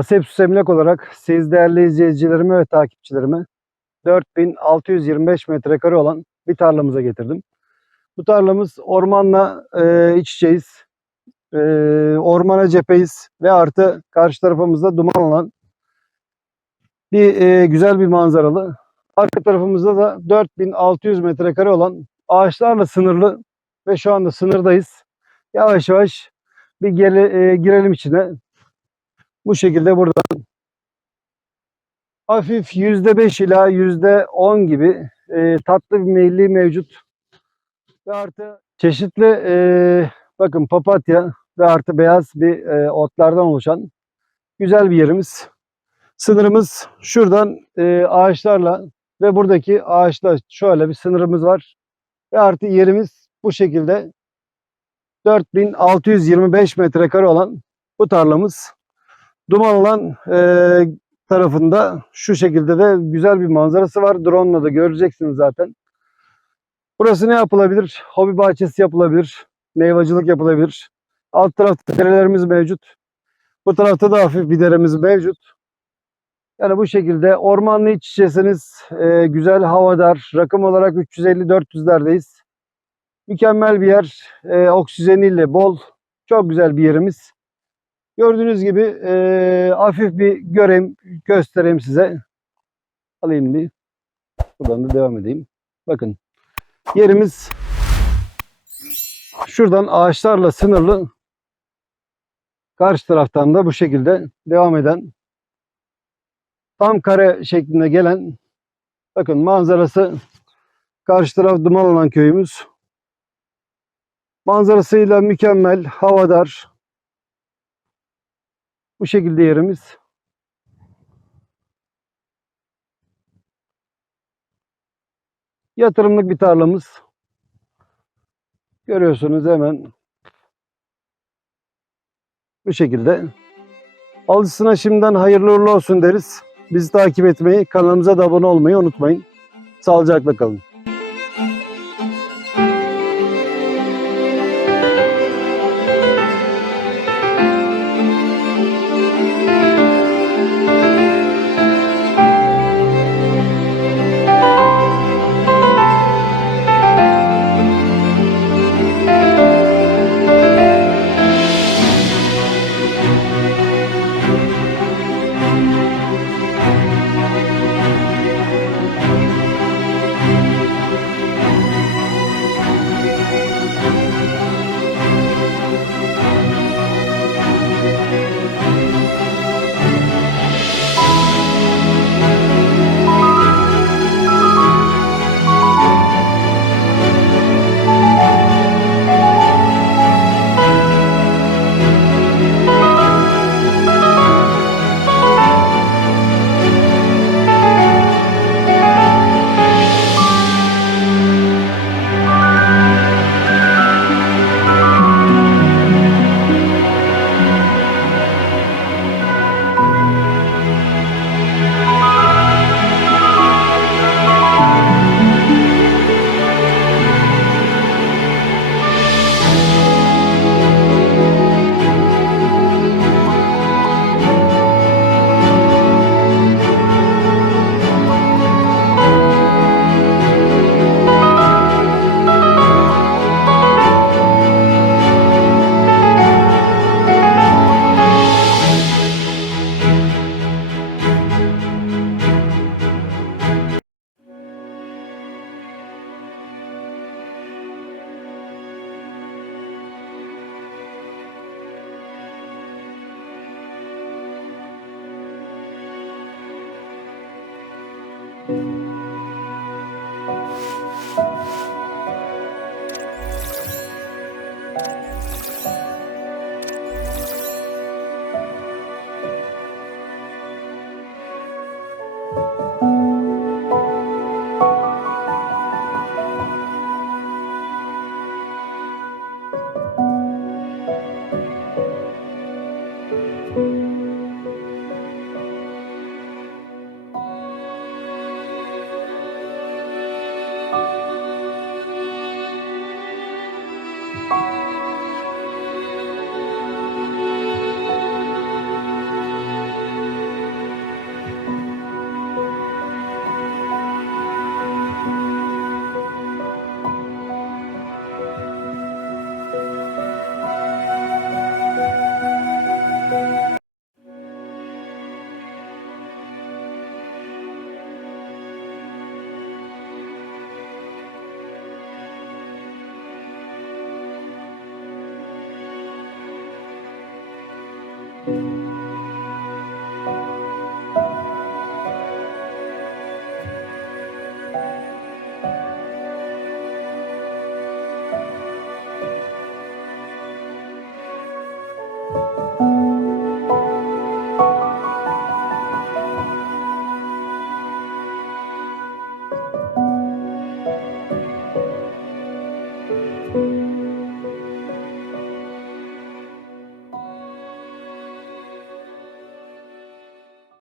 Asepsus Emlak olarak siz değerli izleyicilerime ve takipçilerime 4625 metrekare olan bir tarlamıza getirdim. Bu tarlamız ormanla e, iç içeyiz. E, ormana cepheyiz ve artı karşı tarafımızda duman olan bir e, güzel bir manzaralı. Arka tarafımızda da 4600 metrekare olan ağaçlarla sınırlı ve şu anda sınırdayız. Yavaş yavaş bir gele, e, girelim içine. Bu şekilde buradan hafif %5 ila %10 gibi e, tatlı bir meyilli mevcut. Ve artı çeşitli e, bakın papatya ve artı beyaz bir e, otlardan oluşan güzel bir yerimiz. Sınırımız şuradan e, ağaçlarla ve buradaki ağaçla şöyle bir sınırımız var. Ve artı yerimiz bu şekilde 4625 metrekare olan bu tarlamız. Dumanlan e, tarafında şu şekilde de güzel bir manzarası var. Drone'la da göreceksiniz zaten. Burası ne yapılabilir? Hobi bahçesi yapılabilir. Meyvacılık yapılabilir. Alt tarafta derelerimiz mevcut. Bu tarafta da hafif bir deremiz mevcut. Yani bu şekilde ormanlı iç içesiniz. E, güzel havadar. Rakım olarak 350-400'lerdeyiz. Mükemmel bir yer. E, oksijeniyle bol. Çok güzel bir yerimiz. Gördüğünüz gibi e, hafif bir göreyim, göstereyim size. Alayım bir. Buradan da devam edeyim. Bakın yerimiz şuradan ağaçlarla sınırlı. Karşı taraftan da bu şekilde devam eden tam kare şeklinde gelen bakın manzarası karşı taraf duman olan köyümüz. Manzarasıyla mükemmel, havadar, bu şekilde yerimiz. Yatırımlık bir tarlamız. Görüyorsunuz hemen bu şekilde. Alıcısına şimdiden hayırlı uğurlu olsun deriz. Bizi takip etmeyi, kanalımıza da abone olmayı unutmayın. Sağlıcakla kalın.